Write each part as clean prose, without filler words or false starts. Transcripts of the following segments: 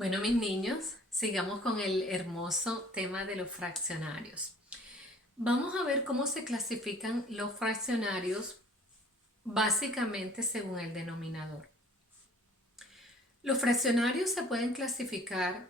Bueno, mis niños, sigamos con el hermoso tema de los fraccionarios. Vamos a ver cómo se clasifican los fraccionarios básicamente según el denominador. Los fraccionarios se pueden clasificar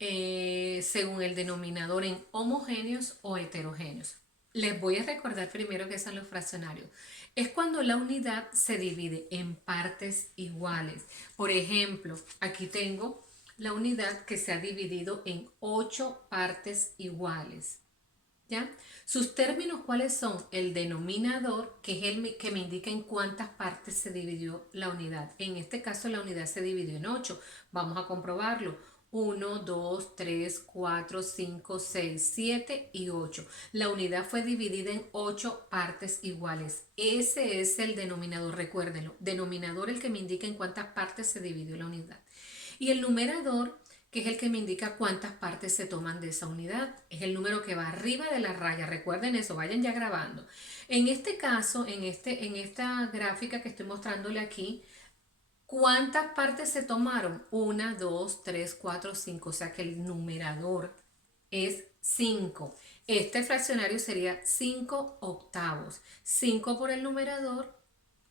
según el denominador en homogéneos o heterogéneos. Les voy a recordar primero qué son los fraccionarios. Es cuando la unidad se divide en partes iguales. Por ejemplo, aquí tengo la unidad que se ha dividido en 8 partes iguales. ¿Ya? Sus términos, ¿cuáles son? El denominador, que es el que me indica en cuántas partes se dividió la unidad. En este caso, la unidad se dividió en 8. Vamos a comprobarlo. 1, 2, 3, 4, 5, 6, 7 y 8. La unidad fue dividida en 8 partes iguales. Ese es el denominador, recuérdenlo. Denominador el que me indica en cuántas partes se dividió la unidad. Y el numerador, que es el que me indica cuántas partes se toman de esa unidad. Es el número que va arriba de la raya. Recuerden eso, vayan ya grabando. En este caso, en esta gráfica que estoy mostrándole aquí, ¿cuántas partes se tomaron? 1, 2, 3, 4, 5. O sea que el numerador es 5. Este fraccionario sería 5 octavos. 5 por el numerador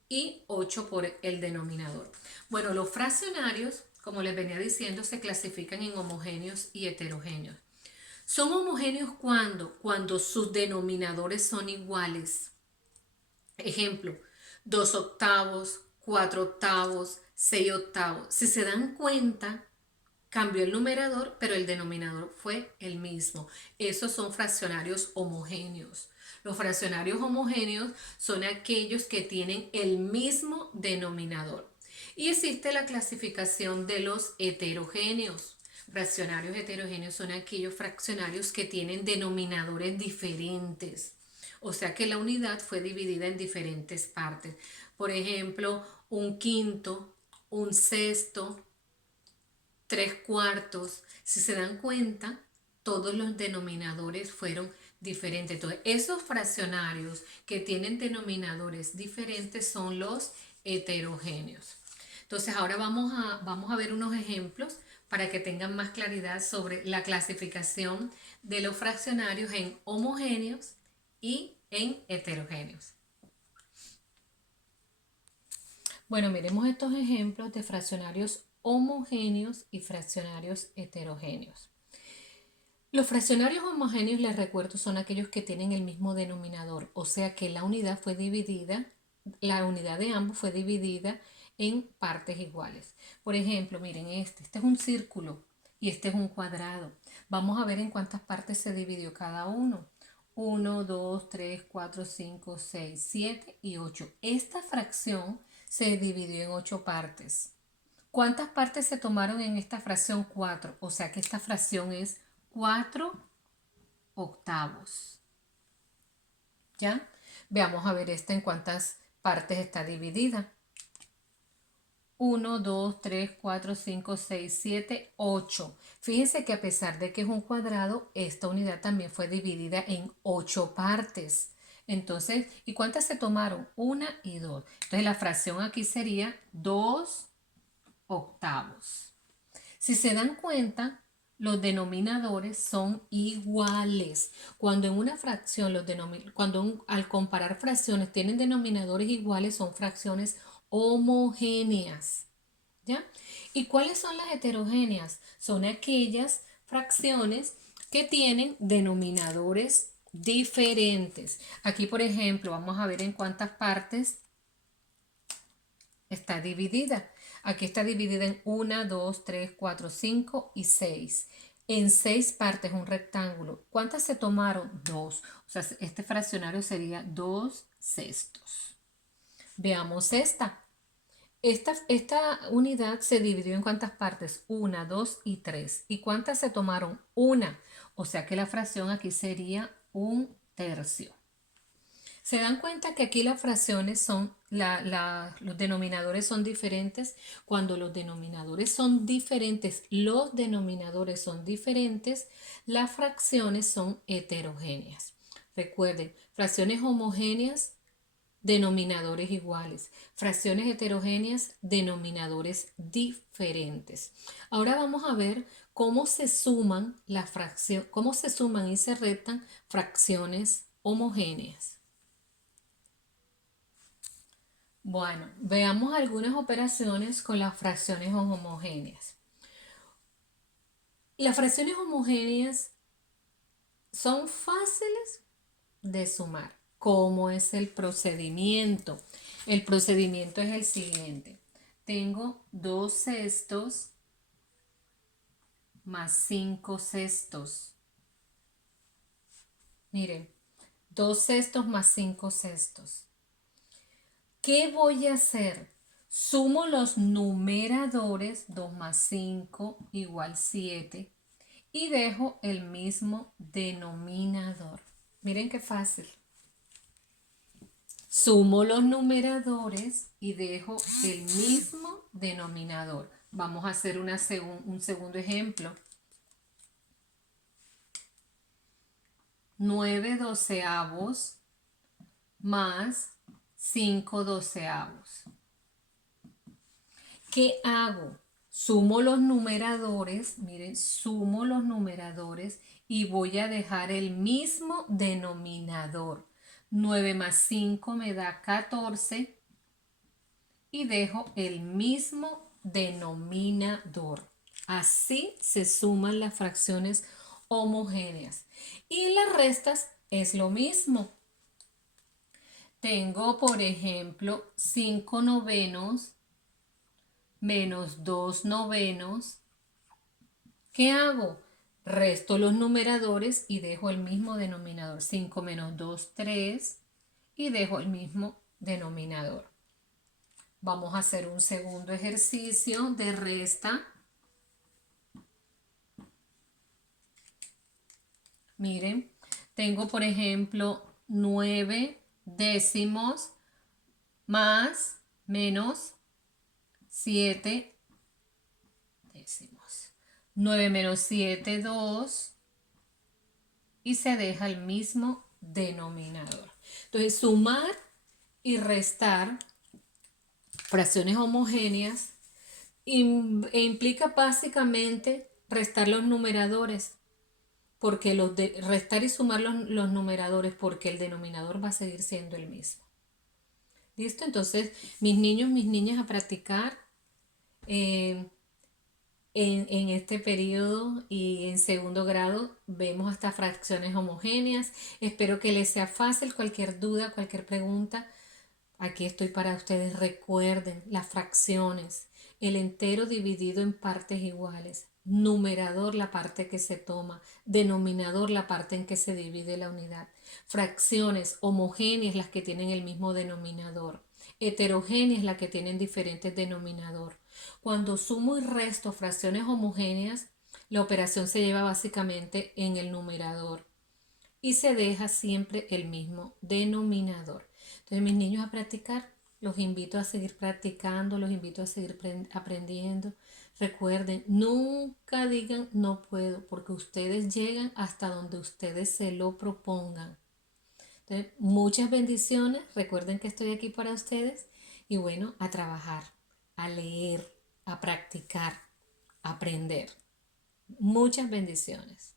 y 8 por el denominador. Bueno, los fraccionarios, como les venía diciendo, se clasifican en homogéneos y heterogéneos. Son homogéneos cuando sus denominadores son iguales. Ejemplo, 2 octavos, 4 octavos, 6 octavos. Si se dan cuenta, cambió el numerador, pero el denominador fue el mismo. Esos son fraccionarios homogéneos. Los fraccionarios homogéneos son aquellos que tienen el mismo denominador. Y existe la clasificación de los heterogéneos. Fraccionarios heterogéneos son aquellos fraccionarios que tienen denominadores diferentes. O sea que la unidad fue dividida en diferentes partes. Por ejemplo, un quinto, un sexto, 3 cuartos. Si se dan cuenta, todos los denominadores fueron diferentes. Entonces, esos fraccionarios que tienen denominadores diferentes son los heterogéneos. Entonces, ahora vamos a ver unos ejemplos para que tengan más claridad sobre la clasificación de los fraccionarios en homogéneos y en heterogéneos. Bueno, miremos estos ejemplos de fraccionarios homogéneos y fraccionarios heterogéneos. Los fraccionarios homogéneos, les recuerdo, son aquellos que tienen el mismo denominador, o sea que la unidad de ambos fue dividida en partes iguales. Por ejemplo, miren este es un círculo y este es un cuadrado. Vamos a ver en cuántas partes se dividió cada uno. 1, 2, 3, 4, 5, 6, 7 y 8. Esta fracción se dividió en 8 partes. ¿Cuántas partes se tomaron en esta fracción? 4. O sea que esta fracción es 4 octavos. ¿Ya? Veamos a ver esta en cuántas partes está dividida. 1, 2, 3, 4, 5, 6, 7, 8. Fíjense que a pesar de que es un cuadrado, esta unidad también fue dividida en 8 partes. Entonces, ¿y cuántas se tomaron? 1 y 2. Entonces, la fracción aquí sería 2 octavos. Si se dan cuenta, los denominadores son iguales. Cuando en una fracción, al comparar fracciones tienen denominadores iguales, son fracciones homogéneas. ¿Ya? ¿Y cuáles son las heterogéneas? Son aquellas fracciones que tienen denominadores diferentes. Aquí, por ejemplo, vamos a ver en cuántas partes está dividida. Aquí está dividida en 1, 2, 3, 4, 5 y 6. En 6 partes un rectángulo. ¿Cuántas se tomaron? 2. O sea, este fraccionario sería 2 sextos. Veamos esta. Esta unidad se dividió en cuántas partes? 1, 2 y 3. ¿Y cuántas se tomaron? 1. O sea que la fracción aquí sería 1/3. ¿Se dan cuenta que aquí las fracciones son, los denominadores son diferentes? Cuando los denominadores son diferentes, las fracciones son heterogéneas. Recuerden, fracciones homogéneas denominadores iguales. Fracciones heterogéneas, denominadores diferentes. Ahora vamos a ver cómo se suman cómo se suman y se restan fracciones homogéneas. Bueno, veamos algunas operaciones con las fracciones homogéneas. Las fracciones homogéneas son fáciles de sumar. ¿Cómo es el procedimiento? El procedimiento es el siguiente. Tengo 2 sextos más 5 sextos. Miren, 2 sextos más 5 sextos. ¿Qué voy a hacer? Sumo los numeradores, 2 más 5 igual 7, y dejo el mismo denominador. Miren qué fácil. Sumo los numeradores y dejo el mismo denominador. Vamos a hacer un segundo ejemplo. 9 doceavos más 5 doceavos. ¿Qué hago? Sumo los numeradores, miren, sumo los numeradores y voy a dejar el mismo denominador. 9 más 5 me da 14 y dejo el mismo denominador. Así se suman las fracciones homogéneas. Y en las restas es lo mismo. Tengo, por ejemplo, 5 novenos menos 2 novenos. ¿Qué hago? Resto los numeradores y dejo el mismo denominador. 5 menos 2, 3. Y dejo el mismo denominador. Vamos a hacer un segundo ejercicio de resta. Miren, tengo por ejemplo 9 décimos más menos 7 décimos. 9 menos 7, 2. Y se deja el mismo denominador. Entonces, sumar y restar fracciones homogéneas implica básicamente restar los numeradores, porque restar y sumar los numeradores, porque el denominador va a seguir siendo el mismo. ¿Listo? Entonces, mis niños, mis niñas, a practicar en este periodo y en segundo grado vemos hasta fracciones homogéneas. Espero que les sea fácil. Cualquier duda, cualquier pregunta, aquí estoy para ustedes. Recuerden las fracciones, el entero dividido en partes iguales, numerador la parte que se toma, denominador la parte en que se divide la unidad, fracciones homogéneas las que tienen el mismo denominador, heterogéneas las que tienen diferentes denominador. Cuando sumo y resto fracciones homogéneas, la operación se lleva básicamente en el numerador y se deja siempre el mismo denominador. Entonces, mis niños, a practicar, los invito a seguir practicando, los invito a seguir aprendiendo. Recuerden, nunca digan no puedo, porque ustedes llegan hasta donde ustedes se lo propongan. Entonces, muchas bendiciones. Recuerden que estoy aquí para ustedes. Y bueno, a trabajar, a leer, a practicar, a aprender. Muchas bendiciones.